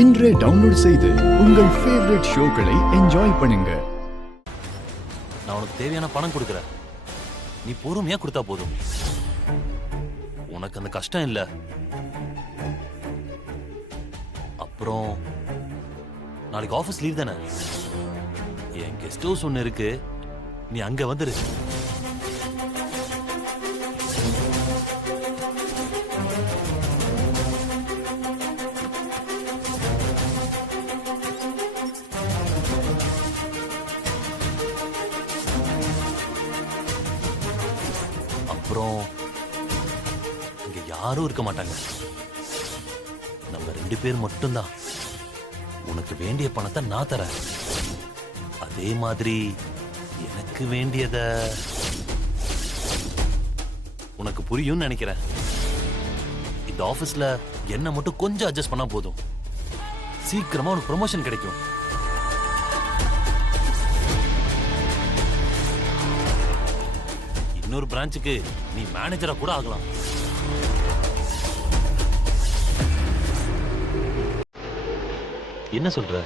இன்றே டவுன்லோட் செய்து உங்கள் ஃபேவரட் ஷோக்களை என்ஜாய் பண்ணுங்க. நான் உனக்கு தேவையான பணம் கொடுக்குறேன், நீ பொறுமையா கொடுத்தா போதும். உனக்கு அந்த கஷ்டம் இல்ல. அப்புறம் நாளைக்கு ஆபீஸ் லீவ் தானே, என் கெஸ்ட் ஹவுஸ் ஒன்னு இருக்கு, நீ அங்க வந்துரு. அப்புறம் இங்க யாரும் இருக்க மாட்டாங்க, நம்ம 2 பேர் மட்டும்தான். உனக்கு வேண்டிய பணத்தை நான் தரேன், அதே மாதிரி எனக்கு வேண்டியத உனக்கு புரியும்னு நினைக்கிறேன். இந்த ஆபீஸ்ல என்ன மட்டும் கொஞ்சம் அட்ஜஸ்ட் பண்ணா போதும், சீக்கிரமா உனக்கு ப்ரமோஷன் கிடைக்கும். இன்னொரு பிரான்ச்சுக்கு நீ மேனேஜரா கூட ஆகலாம். என்ன சொல்ற?